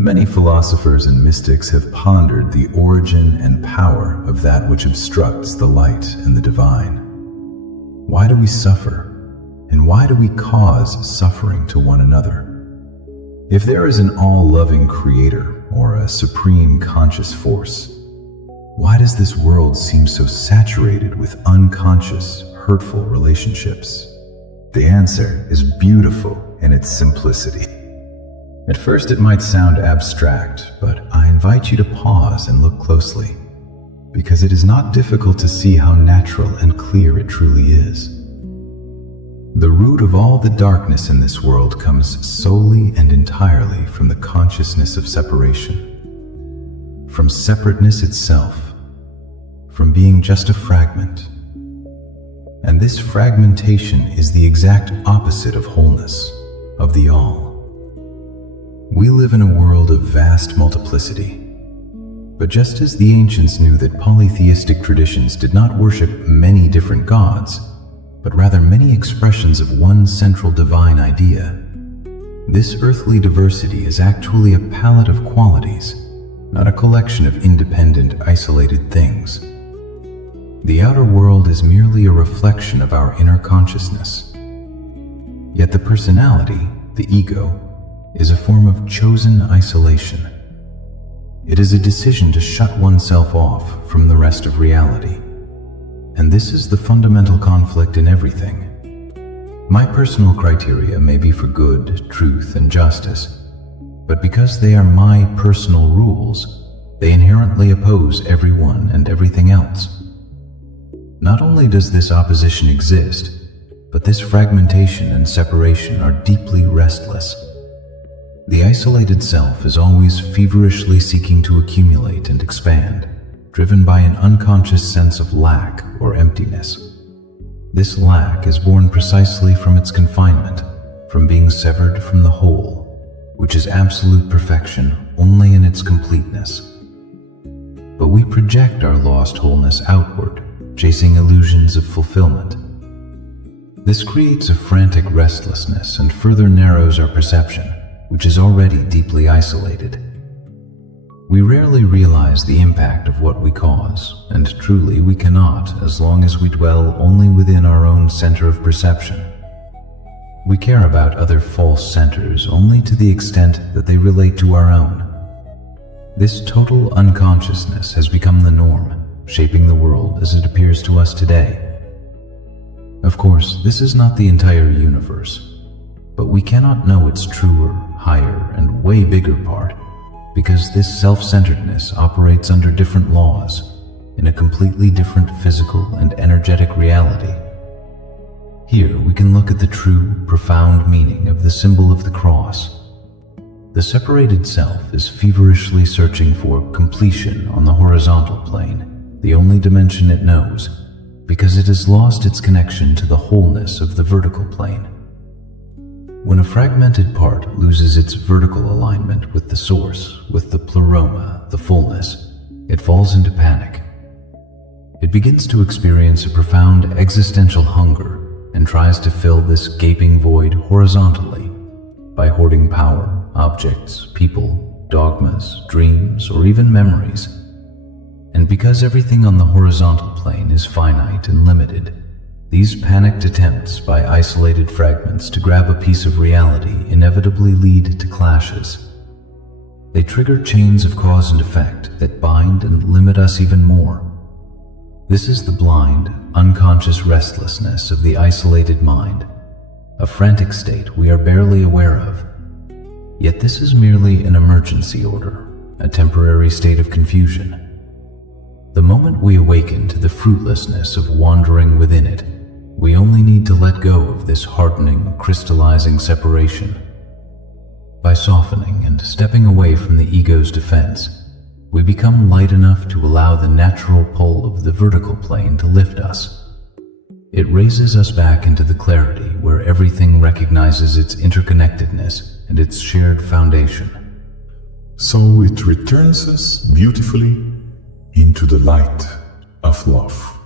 Many philosophers and mystics have pondered the origin and power of that which obstructs the light and the divine. Why do we suffer? And why do we cause suffering to one another? If there is an all-loving creator or a supreme conscious force, why does this world seem so saturated with unconscious, hurtful relationships? The answer is beautiful in its simplicity. At first it might sound abstract, but I invite you to pause and look closely, because it is not difficult to see how natural and clear it truly is. The root of all the darkness in this world comes solely and entirely from the consciousness of separation, from separateness itself, from being just a fragment. And this fragmentation is the exact opposite of wholeness, of the all. We live in a world of vast multiplicity. But just as the ancients knew that polytheistic traditions did not worship many different gods, but rather many expressions of one central divine idea, this earthly diversity is actually a palette of qualities, not a collection of independent, isolated things. The outer world is merely a reflection of our inner consciousness. Yet the personality, the ego, is a form of chosen isolation. It is a decision to shut oneself off from the rest of reality. And this is the fundamental conflict in everything. My personal criteria may be for good, truth, and justice, but because they are my personal rules, they inherently oppose everyone and everything else. Not only does this opposition exist, but this fragmentation and separation are deeply restless. The isolated self is always feverishly seeking to accumulate and expand, driven by an unconscious sense of lack or emptiness. This lack is born precisely from its confinement, from being severed from the whole, which is absolute perfection only in its completeness. But we project our lost wholeness outward, chasing illusions of fulfillment. This creates a frantic restlessness and further narrows our perception, which is already deeply isolated. We rarely realize the impact of what we cause, and truly we cannot as long as we dwell only within our own center of perception. We care about other false centers only to the extent that they relate to our own. This total unconsciousness has become the norm, shaping the world as it appears to us today. Of course, this is not the entire universe, but we cannot know its truer, higher, and way bigger part, because this self-centeredness operates under different laws, in a completely different physical and energetic reality. Here we can look at the true, profound meaning of the symbol of the cross. The separated self is feverishly searching for completion on the horizontal plane, the only dimension it knows, because it has lost its connection to the wholeness of the vertical plane. When a fragmented part loses its vertical alignment with the source, with the pleroma, the fullness, it falls into panic. It begins to experience a profound existential hunger and tries to fill this gaping void horizontally by hoarding power, objects, people, dogmas, dreams, or even memories. And because everything on the horizontal plane is finite and limited, these panicked attempts by isolated fragments to grab a piece of reality inevitably lead to clashes. They trigger chains of cause and effect that bind and limit us even more. This is the blind, unconscious restlessness of the isolated mind, a frantic state we are barely aware of. Yet this is merely an emergency order, a temporary state of confusion. The moment we awaken to the fruitlessness of wandering within it, we only need to let go of this hardening, crystallizing separation. By softening and stepping away from the ego's defense, we become light enough to allow the natural pull of the vertical plane to lift us. It raises us back into the clarity where everything recognizes its interconnectedness and its shared foundation. So it returns us beautifully into the light of love.